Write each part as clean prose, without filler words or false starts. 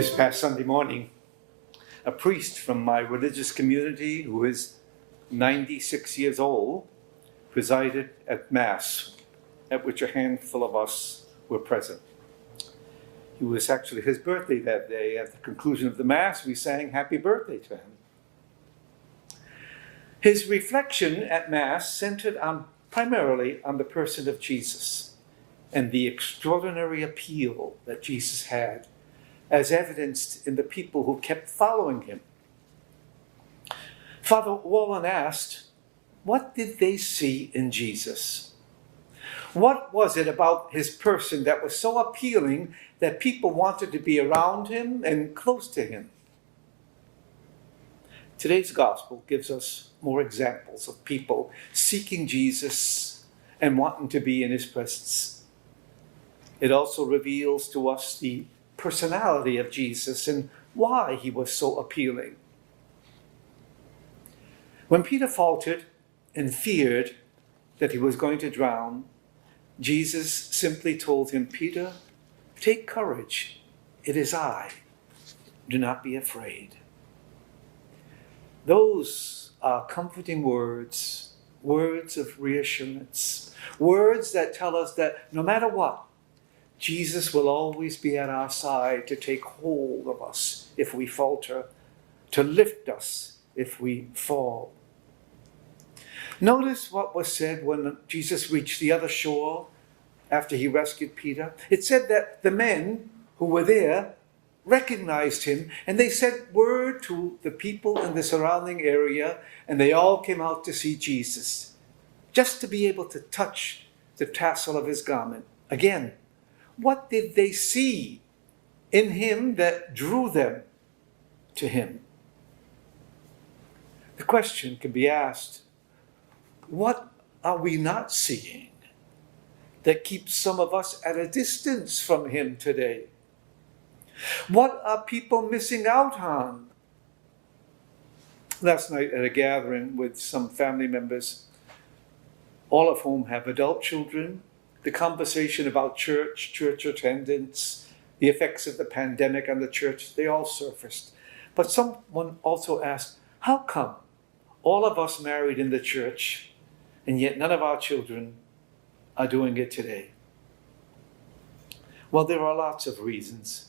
This past Sunday morning, a priest from my religious community, who is 96 years old, presided at Mass, at which a handful of us were present. It was actually his birthday that day. At the conclusion of the Mass, we sang happy birthday to him. His reflection at Mass centered primarily on the person of Jesus and the extraordinary appeal that Jesus had, as evidenced in the people who kept following him. Father Wallen asked, what did they see in Jesus? What was it about his person that was so appealing that people wanted to be around him and close to him? Today's gospel gives us more examples of people seeking Jesus and wanting to be in his presence. It also reveals to us the personality of Jesus and why he was so appealing. When Peter faltered and feared that he was going to drown, Jesus simply told him, "Peter, take courage. It is I. Do not be afraid." Those are comforting words, words of reassurance, words that tell us that no matter what, Jesus will always be at our side to take hold of us if we falter, to lift us if we fall. Notice what was said when Jesus reached the other shore after he rescued Peter. It said that the men who were there recognized him, and they sent word to the people in the surrounding area, and they all came out to see Jesus, just to be able to touch the tassel of his garment. Again, what did they see in him that drew them to him? The question can be asked, what are we not seeing that keeps some of us at a distance from him today? What are people missing out on? Last night at a gathering with some family members, all of whom have adult children, the conversation about church attendance, the effects of the pandemic on the church, they all surfaced. But someone also asked, how come all of us married in the church, and yet none of our children are doing it today? Well, there are lots of reasons,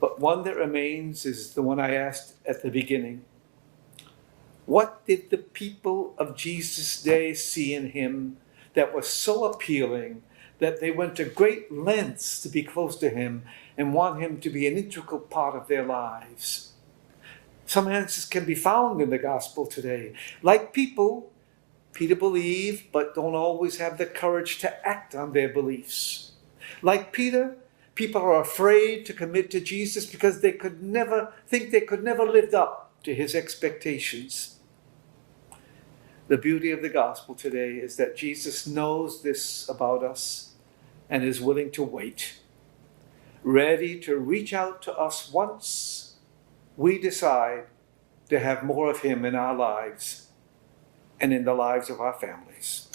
but one that remains is the one I asked at the beginning. What did the people of Jesus' day see in him that was so appealing that they went to great lengths to be close to him and want him to be an integral part of their lives? Some answers can be found in the gospel today. Like people, Peter believed, but don't always have the courage to act on their beliefs. Like Peter, people are afraid to commit to Jesus because they could never live up to his expectations. The beauty of the gospel today is that Jesus knows this about us and is willing to wait, ready to reach out to us once we decide to have more of him in our lives and in the lives of our families.